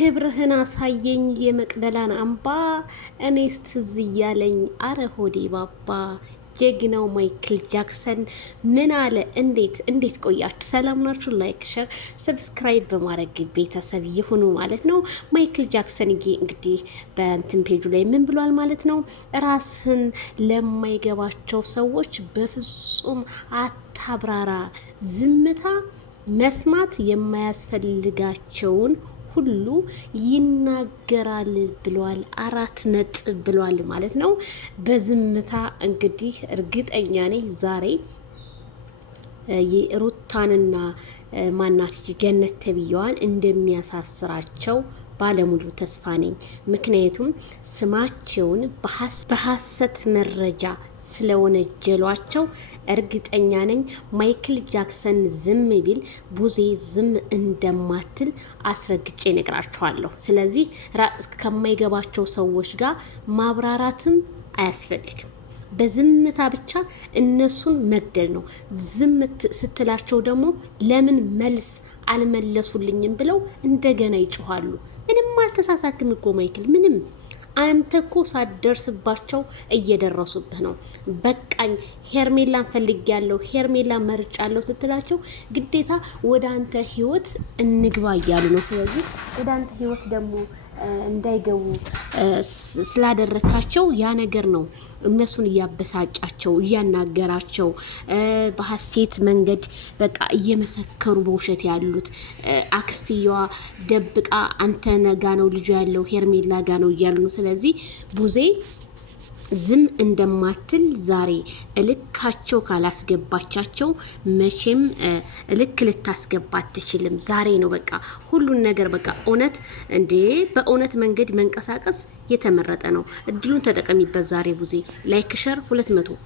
ክብርህን አሳየኝ የመቅደላን አምባ እኔስ ትዝ እያለኝ አረ ሆዴ ባባ። ጀግናው ማይክል ጃክሰን ምን አለ? እንዴት ቆያችሁ? ሰላም ናችሁ? ላይክ ሸር ሰብስክራይብ በማድረግ ቤተሰብ ይሁኑ ማለት ነው። ማይክል ጃክሰን እንግዲህ በእንትን ፔጁ ላይ ምን ብሏል ማለት ነው? ራስን ለማይገባቸው ሰዎች በፍጹም አታብራራ፣ ዝምታ መስማት የማያስፈልጋቸውን ሁሉ ይናገራል ብሏል። 4 ነጥብ ብሏል ማለት ነው። በዝምታ እንግዲህ እርግጠኛ ነኝ ዛሬ የሩታንና ማናት ገነት ተብየዋን እንደሚያሳስራቸው ባለሙሉ ተስፋ ነኝ። ምክንያቱም ስማቸውን በሐሰት መረጃ ስለወነጀሏቸው እርግጠኛ ነኝ ማይክል ጃክሰን ዝም ቢል ቡዜ ዝም እንደማትል አስረግጬ ነግራቸዋለሁ። ስለዚህ ከማይገባቸው ሰዎች ጋር ማብራራትም አያስፈልግም። በዝምታ ብቻ እነሱን መግደል ነው። ዝም ስትላቸው ደግሞ ለምን መልስ አልመለሱልኝም ብለው እንደገና ይጮኻሉ። ምንም አልተሳሳክም እኮ ማይክል፣ ምንም አንተ እኮ ሳትደርስባቸው እየደረሱብህ ነው። በቃኝ ሄርሜላን ፈልጊያለሁ፣ ሄርሜላን መርጫለሁ ስትላቸው ግዴታ ወደ አንተ ህይወት እንግባ እያሉ ነው። ስለዚህ ወደ አንተ ህይወት ደግሞ እንዳይገቡ ስላደረካቸው ያ ነገር ነው እነሱን እያበሳጫቸው እያናገራቸው በሐሴት መንገድ በቃ እየመሰከሩ በውሸት ያሉት። አክስትየዋ ደብቃ አንተ ነጋ ነው ልጁ ያለው ሄርሜላ ጋ ነው እያሉ ነው። ስለዚህ ቡዜ ዝም እንደማትል ዛሬ እልካቸው ካላስገባቻቸው መቼም እልክ ልታስገባ አትችልም። ዛሬ ነው በቃ ሁሉን ነገር በቃ እውነት እንዴ በእውነት መንገድ መንቀሳቀስ የተመረጠ ነው። እድሉን ተጠቀሚበት ዛሬ ቡዜ። ላይክ ሸር 200